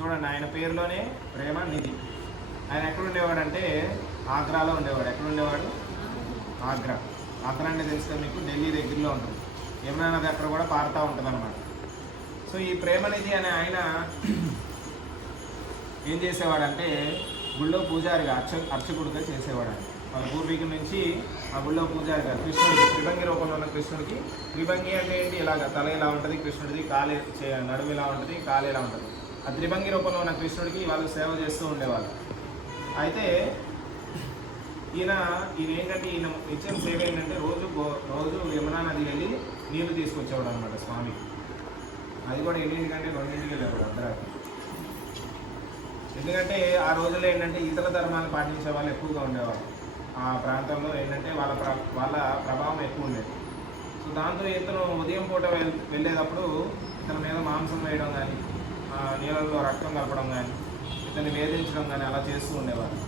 చూడండి, ఆయన పేరులోనే ప్రేమ నిధి. ఆయన ఎక్కడ ఉండేవాడు అంటే ఆగ్రాలో ఉండేవాడు. ఎక్కడ ఉండేవాడు? ఆగ్రా. ఆగ్రా అంటే తెలిస్తే మీకు ఢిల్లీ దగ్గరలో ఉంటుంది. యమునా నది అక్కడ కూడా పారుతూ ఉంటుంది అన్నమాట. సో ఈ ప్రేమనిధి అనే ఆయన ఏం చేసేవాడంటే గుళ్ళో పూజారిగా అర్చకుడిగా చేసేవాడు. వాళ్ళ పూర్వీకుల నుంచి ఆ గుళ్ళో పూజారిగా కృష్ణుడికి, త్రిభంగి రూపంలో ఉన్న కృష్ణుడికి, త్రిభంగి అంటే ఏంటి, ఇలాగ తల ఇలా ఉంటుంది కృష్ణుడిది, కాలు నడుము ఇలా ఉంటుంది, కాలు ఇలా ఉంటుంది. ఆ త్రిభంగి రూపంలో ఉన్న కృష్ణుడికి వాళ్ళు సేవ చేస్తూ ఉండేవాళ్ళు. అయితే ఈయన ఏంటంటే ఈయన ఇచ్చిన సేవ ఏంటంటే రోజు యమునా నది వెళ్ళి నీళ్లు తీసుకొచ్చేవాడు అనమాట స్వామి. అది కూడా ఎన్నింటికంటే 2ంటికి వెళ్ళేవాడు అర్ధరాత్రి. ఎందుకంటే ఆ రోజుల్లో ఏంటంటే ఇతర ధర్మాలు పాటించే వాళ్ళు ఎక్కువగా ఉండేవాళ్ళు. ఆ ప్రాంతంలో ఏంటంటే వాళ్ళ ప్రభావం ఎక్కువ ఉండేది. సో దాంతో ఇతను ఉదయం పూట వెళ్ళేటప్పుడు ఇతని మీద మాంసం వేయడం కానీ, నీళ్ళల్లో రక్తం కలపడం కానీ, ఇతన్ని వేధించడం కానీ అలా చేస్తూ ఉండేవారు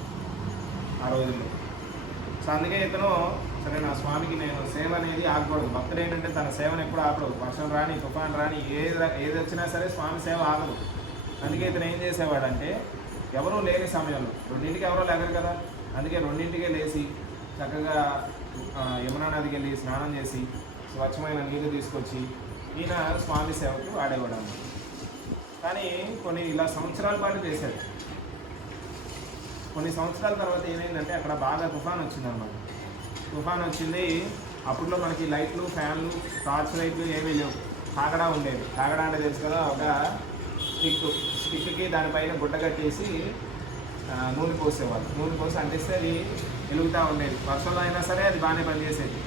ఆ రోజుల్లో. సో అందుకే ఇతను సరే నా స్వామికి నేను సేవ అనేది ఆగకూడదు. భక్తుడు ఏంటంటే తన సేవను ఎప్పుడు ఆపడు. వర్షం రాని, తుఫాన్ రాని, ఏది వచ్చినా సరే స్వామి సేవ ఆగదు. అందుకే ఇతను ఏం చేసేవాడంటే ఎవరూ లేని సమయంలో 2ంటికి ఎవరో లేగరు కదా, అందుకే 2ంటికే లేచి చక్కగా యమునా నదికి వెళ్ళి స్నానం చేసి స్వచ్ఛమైన నీరు తీసుకొచ్చి ఈయన స్వామి సేవకు వాడేవాడు అన్నమాట. కానీ కొన్ని ఇలా సంవత్సరాల పాటు చేశాడు. కొన్ని సంవత్సరాల తర్వాత ఏమైందంటే అక్కడ బాగా తుఫాన్ వచ్చిందన్నమాట. తుఫాన్ వచ్చింది. అప్పట్లో మనకి లైట్లు, ఫ్యాన్లు, టార్చ్ లైట్లు ఏమీ లేవు. కాగడా ఉండేది. కాగడా అంటే తెలుసు కదా, ఒక స్టిక్కి దానిపైన గుడ్డ కట్టేసి నూనె పోసేవాళ్ళు. నూనె పోసి అంటిస్తే అది వెలుగుతూ ఉండేది. వర్షంలో అయినా సరే అది బాగానే పనిచేసేది.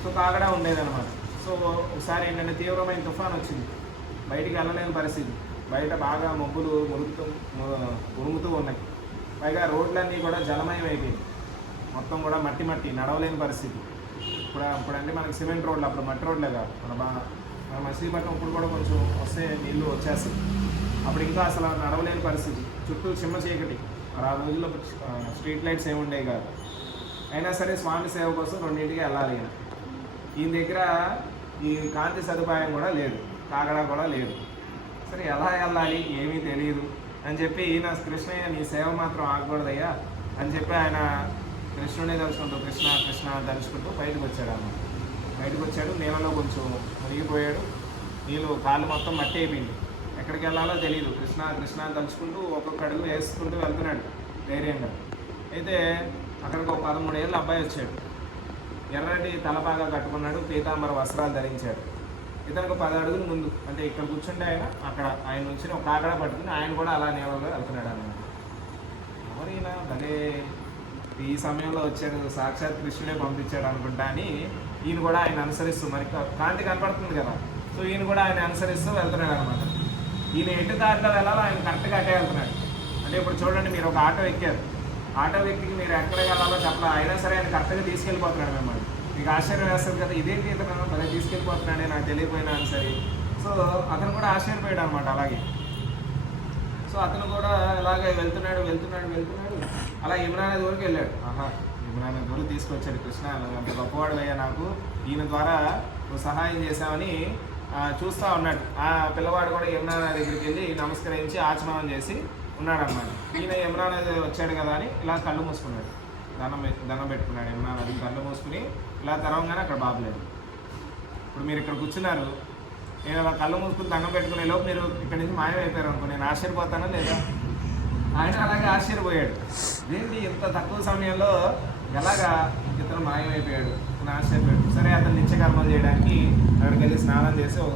సో కాగడా ఉండేది అనమాట. సో ఒకసారి ఏంటంటే తీవ్రమైన తుఫాన్ వచ్చింది. బయటికి వెళ్ళలేని పరిస్థితి. బయట బాగా మబ్బులు ఉరుముతూ ఉన్నాయి. పైగా రోడ్లన్నీ కూడా జలమయం అయిపోయింది. మొత్తం కూడా మట్టి నడవలేని పరిస్థితి. ఇప్పుడంటే మనకి సిమెంట్ రోడ్లు, అప్పుడు మట్టి రోడ్లే కాదు. మన మచిలీపట్నం ఇప్పుడు కూడా కొంచెం వస్తే నీళ్ళు వచ్చేస్తాయి. అప్పుడు ఇంకా అసలు నడవలేని పరిస్థితి. చుట్టూ చిమ్మ చీకటి. ఆ రోజుల్లో స్ట్రీట్ లైట్స్ ఏమి ఉండేవి కాదు. అయినా సరే స్వామి సేవ కోసం 2ంటికి వెళ్ళాలి. ఈయన దగ్గర ఈ కాంతి సదుపాయం కూడా లేదు, కాగడా కూడా లేదు. సరే ఎలా వెళ్ళాలి ఏమీ తెలియదు అని చెప్పి ఈయన కృష్ణయ్య నీ సేవ మాత్రం ఆగకూడదయ్యా అని చెప్పి ఆయన కృష్ణుడే తలుచుకుంటూ కృష్ణ తలుచుకుంటూ బయటకు వచ్చాడు అన్నమాట. బయటకు వచ్చాడు, నీళ్ళలో కొంచెం మునిగిపోయాడు. నీళ్ళు కాళ్ళు మొత్తం మట్టి అయిపోయింది. ఎక్కడికి వెళ్ళాలో తెలియదు. కృష్ణ తలుచుకుంటూ ఒక్కొక్క అడుగు వేసుకుంటూ వెళ్తున్నాడు ధైర్యంగా. అయితే అక్కడికి ఒక 13 ఏళ్ళ అబ్బాయి వచ్చాడు. ఎర్రటి తలపాగా కట్టుకున్నాడు, పీతాంబర వస్త్రాలు ధరించాడు. ఇతనికి 10 అడుగుల ముందు, అంటే ఇక్కడ కూర్చుంటే ఆయన నుంచి ఒక కాగడా పట్టుకుని ఆయన కూడా అలా నీళ్ళలో వెళ్తున్నాడు అన్నమాట. ఎవరైనా భలే ఈ సమయంలో వచ్చాడు, సాక్షాత్ కృష్ణుడే పంపించాడు అనుకుంటా అని ఈయన కూడా ఆయన అనుసరిస్తూ, మరి కాంతి కనపడుతుంది కదా, సో ఈయన కూడా ఆయన అనుసరిస్తూ వెళ్తున్నాడు అనమాట. ఈయన ఎటు దారిలో వెళ్ళాలో ఆయన కరెక్ట్గా అటే వెళ్తున్నాడు. అంటే ఇప్పుడు చూడండి, మీరు ఒక ఆటో ఎక్కారు, ఆటో వ్యక్తికి మీరు ఎక్కడ వెళ్ళాలో చెప్పాలి, అయినా సరే ఆయన కరెక్ట్గా తీసుకెళ్ళిపోతున్నాడు మిమ్మల్ని. మీకు ఆశ్చర్యం వేస్తుంది కదా, ఇదేంటి ఇతను భలే తీసుకెళ్ళిపోతున్నాడే నాకు తెలియపోయినా అని సరే. సో అతను కూడా ఆశ్చర్యపోయాడు అనమాట. అలాగే సో అతను కూడా ఇలాగే వెళ్తున్నాడు. అలా యమునా నది వరకు వెళ్ళాడు. యమునా నది వరకు తీసుకొచ్చాడు. కృష్ణ అంత గొప్పవాడు అయ్యా, నాకు ఈయన ద్వారా నువ్వు సహాయం చేశావని చూస్తూ ఉన్నాడు. ఆ పిల్లవాడు కూడా యమునా నది దగ్గరికి వెళ్ళి నమస్కరించి ఆచమనం చేసి ఉన్నాడు అన్నమాట. ఈయన యమునా నది వచ్చాడు కదా అని ఇలా కళ్ళు మూసుకున్నాడు, దండం పెట్టుకున్నాడు. యమునా నది కళ్ళు మూసుకుని ఇలా తెరవగానే అక్కడ బాబు లేదు. ఇప్పుడు మీరు ఇక్కడ కూర్చున్నారు, నేను అలా కళ్ళు మూసుకుని దండం పెట్టుకునే లోపు మీరు ఇక్కడి నుంచి మాయమైపోయారు అనుకో, నేను ఆశ్చర్యపోతానా లేదా? ఆయన అలాగే ఆశ్చర్యపోయాడు. ఏంటి ఇంత తక్కువ సమయంలో ఎలాగా ఇతను మాయమైపోయాడు అని ఆశ్చర్యపోయాడు. సరే అతను నిత్యకర్మలు చేయడానికి అక్కడికి వెళ్ళి స్నానం చేసి ఒక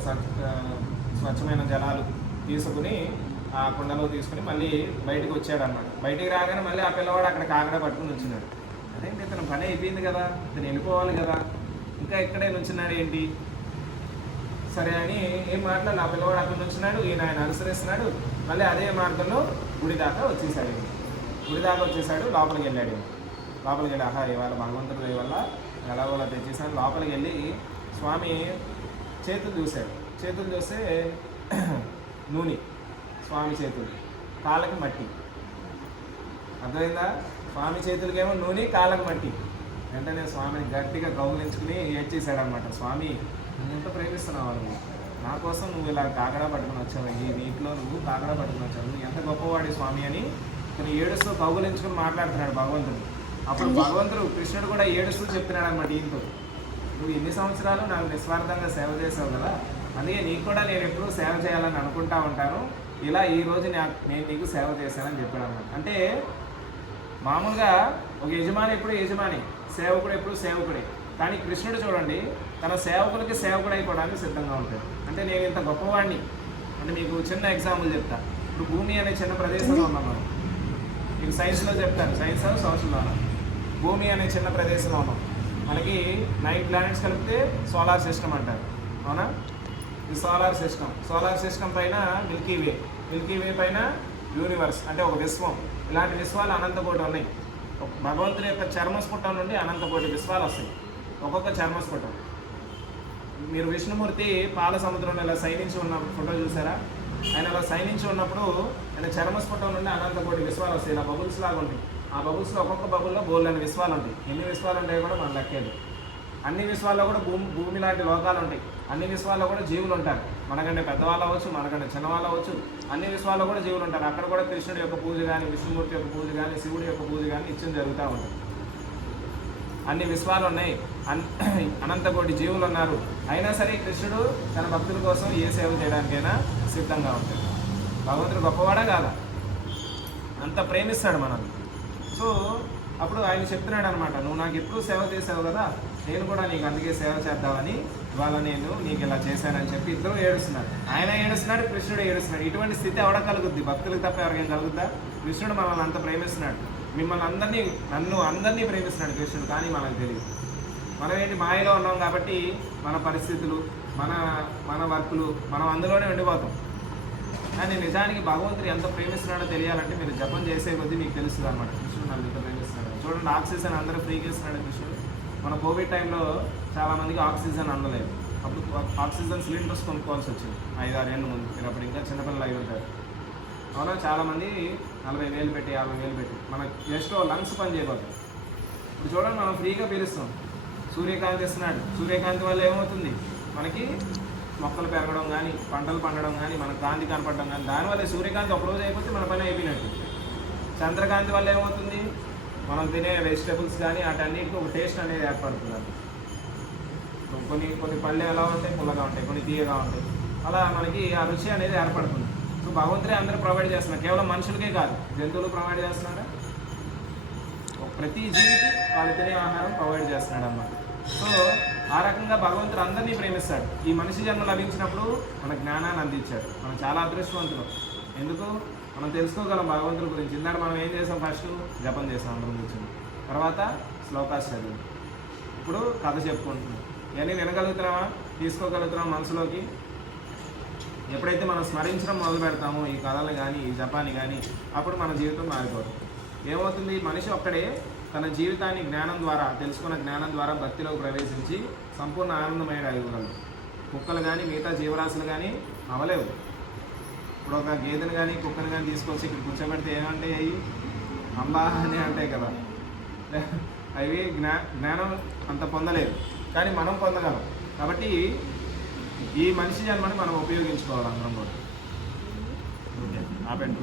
స్వచ్ఛమైన జలాలు తీసుకుని ఆ కుండలో తీసుకుని మళ్ళీ బయటకు వచ్చాడు అన్నమాట. బయటికి రాగానే మళ్ళీ ఆ పిల్లవాడు అక్కడ కాగడా పట్టుకుని వచ్చినాడు. అదేంటి ఇతను పని అయిపోయింది కదా, ఇతను వెళ్ళిపోవాలి కదా, ఇంకా ఇక్కడే నుంచున్నాడు ఏంటి? సరే అని ఏం మాట్లాడాలి, ఆ పిల్లవాడు అక్కడ నుంచున్నాడు, ఆయన అనుసరిస్తున్నాడు. మళ్ళీ అదే మార్గంలో గుడి దాకా వచ్చేసాడు. లోపలికి వెళ్ళాడు. లోపలికి వెళ్ళి ఇవాళ భగవంతుడి దయ వల్ల ఎలాగోలా తెచ్చేసాను. లోపలికి వెళ్ళి స్వామి చేతులు చూస్తే నూనె, స్వామి చేతులు, కాళ్ళకి మట్టి. అర్థమైందా? స్వామి చేతులకేమో నూనె, కాళ్ళకి మట్టి. వెంటనే స్వామిని గట్టిగా కౌగిలించుకుని ఏడ్చేశాడు అనమాట. స్వామి, నేను ఎంత ప్రేమిస్తున్నావు, నా కోసం నువ్వు ఇలా కాకడా పట్టుకుని వచ్చావు, ఈ వీటిలో నువ్వు కాకడా పట్టుకుని వచ్చావు, నువ్వు ఎంత గొప్పవాడి స్వామి అని తను ఏడుస్తూ కౌగులించుకుని మాట్లాడుతున్నాడు భగవంతుడు. అప్పుడు భగవంతుడు కృష్ణుడు కూడా ఏడుస్తూ చెప్తున్నాడు అనమాట ఈయనతో, నువ్వు ఎన్ని సంవత్సరాలు నాకు నిస్వార్థంగా సేవ చేసావు కదా, అందుకే నీకు కూడా నేను ఎప్పుడూ సేవ చేయాలని అనుకుంటా ఉంటాను, ఇలా ఈరోజు నేను నీకు సేవ చేశానని చెప్పాడు అన్నమాట. అంటే మామూలుగా ఒక యజమాని ఎప్పుడు యజమాని, సేవకుడు ఎప్పుడు సేవకుడే. కానీ కృష్ణుడు చూడండి తన సేవకులకి సేవకుడు అయిపోవడానికి సిద్ధంగా ఉంటాడు. అంటే నేను ఇంత గొప్పవాడిని అంటే మీకు చిన్న ఎగ్జాంపుల్ చెప్తా. ఇప్పుడు భూమి అనే చిన్న ప్రదేశంలో ఉన్నాం మనం, మీకు సైన్స్లో చెప్తాను, సైన్స్ సోషల్లో భూమి అనే చిన్న ప్రదేశంలో ఉన్నాం. మనకి 9 ప్లానెట్స్ కలిపితే సోలార్ సిస్టమ్ అంటారు, అవునా? ఇది సోలార్ సిస్టమ్ పైన మిల్కీ వే పైన యూనివర్స్ అంటే ఒక విశ్వం. ఇలాంటి విశ్వాలు అనంతకోటి ఉన్నాయి. భగవంతుని యొక్క చర్మస్ఫుటం నుండి అనంతకోటి విశ్వాలు వస్తాయి, ఒక్కొక్క చర్మస్ఫుటం. మీరు విష్ణుమూర్తి పాల సముద్రంలో ఇలా సైనించి ఉన్న ఫోటో చూసారా? ఆయన ఇలా సైనించి ఉన్నప్పుడు ఆయన చర్మస్ఫుటం నుండి అనంతకోటి విశ్వాలు వస్తాయి, ఇలా బబుల్స్ లాగా ఉంటాయి. ఆ బబుల్స్లో ఒక్కొక్క బబుల్లో బోల్డని విశ్వాలు ఉంటాయి. ఎన్ని విశ్వాలు ఉంటాయి కూడా మన లెక్కేది. అన్ని విశ్వాల్లో కూడా భూమి లాంటి లోకాలు ఉంటాయి. అన్ని విశ్వాల్లో కూడా జీవులు ఉంటారు, మనకంటే పెద్దవాళ్ళు అవ్వచ్చు, మనకంటే చిన్నవాళ్ళు అవ్వచ్చు. అన్ని విశ్వాల్లో కూడా జీవులు ఉంటారు. అక్కడ కూడా కృష్ణుడి యొక్క పూజ కానీ, విష్ణుమూర్తి యొక్క పూజ కానీ, శివుడి యొక్క పూజ కానీ నిత్యం జరుగుతూ ఉంటుంది. అన్ని విశ్వాలు ఉన్నాయి, అనంతకోటి జీవులు ఉన్నారు. అయినా సరే కృష్ణుడు తన భక్తుల కోసం ఏ సేవ చేయడానికైనా సిద్ధంగా ఉంటాడు. భగవంతుడు గొప్పవాడా కాదా? అంత ప్రేమిస్తాడు మనల్ని. సో అప్పుడు ఆయన చెప్తున్నాడు అనమాట, నువ్వు నాకు ఎప్పుడు సేవ చేసావు కదా, నేను కూడా నీకు అందుకే సేవ చేద్దామని ఇవాళ నేను నీకు ఇలా చేశానని చెప్పి ఇద్దరు ఏడుస్తున్నాడు. ఆయన ఏడుస్తున్నాడు, కృష్ణుడు ఏడుస్తున్నాడు. ఇటువంటి స్థితి ఎవడ కలుగుద్ది? భక్తులకు తప్ప ఎవరికైనా కలుగుద్దా? కృష్ణుడు మనల్ని అంత ప్రేమిస్తున్నాడు, నన్ను అందరినీ ప్రేమిస్తున్నాడు కృష్ణుడు. కానీ మనకు తెలియదు. మనం ఏంటి మాయలో ఉన్నాం కాబట్టి మన పరిస్థితులు, మన వర్కులు మనం అందులోనే ఉండిపోతాం. కానీ నిజానికి భగవంతుడు ఎంత ప్రేమిస్తున్నాడో తెలియాలంటే మీరు జపం చేసే కొద్దీ మీకు తెలుస్తుంది అనమాట, కృష్ణుడు నన్ను ఎంత ప్రేమిస్తున్నాడు. చూడండి, ఆక్సిజన్ అందరూ ఫ్రీగా ఇస్తున్నాడు కృష్ణుడు. మన కోవిడ్ టైంలో చాలామందికి ఆక్సిజన్ అందలేదు. అప్పుడు ఆక్సిజన్ సిలిండర్స్ కొనుక్కోవాల్సి వచ్చింది 5-6 ఏళ్ళ ముందు. మీరు అప్పుడు ఇంకా చిన్నపిల్లలు అయి ఉంటారు, అవునా? చాలామంది 40,000 పెట్టి 50,000 పెట్టి మన జస్ట్ లంగ్స్ పని చేయబోతుంది. ఇప్పుడు చూడండి, మనం ఫ్రీగా పీలుస్తాం. సూర్యకాంతి ఇస్తున్నాడు. సూర్యకాంతి వల్ల ఏమవుతుంది? మనకి మొక్కలు పెరగడం కానీ, పంటలు పండడం కానీ, మనకు కాంతి కనపడడం కానీ, దానివల్ల సూర్యకాంతి ఒకరోజు అయిపోతే మన పని అయిపోయినట్టు. చంద్రకాంతి వల్ల ఏమవుతుంది? మనం తినే వెజిటబుల్స్ కానీ వాటన్నిటికీ ఒక టేస్ట్ అనేది ఏర్పడుతుంది. కొన్ని పళ్ళు ఎలా ఉంటాయి, పుల్లగా ఉంటాయి, కొన్ని తీయగా ఉంటాయి. అలా మనకి ఆ రుచి అనేది ఏర్పడుతుంది. సో భగవంతుడే అందరూ ప్రొవైడ్ చేస్తున్నారు, కేవలం మనుషులకే కాదు, జంతువులు ప్రొవైడ్ చేస్తున్నాడు. ప్రతి జీవికి వాళ్ళు తినే ఆహారం ప్రొవైడ్ చేస్తున్నాడు అన్నమాట. సో ఆ రకంగా భగవంతుడు అందరినీ ప్రేమిస్తాడు. ఈ మనిషి జన్మ లభించినప్పుడు మన జ్ఞానాన్ని అందించాడు. మనం చాలా అదృష్టవంతులు. ఎందుకు? మనం తెలుసుకోగలం భగవంతుడి గురించి. ఇందాక మనం ఏం చేసాం? ఫస్ట్ జపం చేసాం అందరం కూర్చొని, తర్వాత శ్లోకాస్ చదివాం, ఇప్పుడు కథ చెప్పుకుంటున్నాం. ఇవన్నీ వినగలుగుతున్నామా? తీసుకోగలుగుతున్నాం మనసులోకి? ఎప్పుడైతే మనం స్మరించడం మొదలు పెడతామో ఈ కథలు కానీ, ఈ జపాన్ని కానీ, అప్పుడు మన జీవితం మారిపోతుంది. ఏమవుతుంది? మనిషి ఒక్కడే తన జీవితాన్ని జ్ఞానం ద్వారా, తెలుసుకున్న జ్ఞానం ద్వారా భక్తిలోకి ప్రవేశించి సంపూర్ణ ఆనందమయ్యాడు అయ్యగలడు. కుక్కలు కానీ మిగతా జీవరాశులు కానీ అవలేవు. ఇప్పుడు ఒక గేదెను కానీ కుక్కను కానీ తీసుకొచ్చి ఇక్కడ కూర్చోబెడితే ఏమంటాయి? అవి అంబా అని అంటాయి కదా. అవి జ్ఞానం అంత పొందలేదు, కానీ మనం పొందగలం. కాబట్టి ఈ మనిషి జన్మని మనం ఉపయోగించుకోవాలి అందరం కూడా. ఓకే, ఆపండి.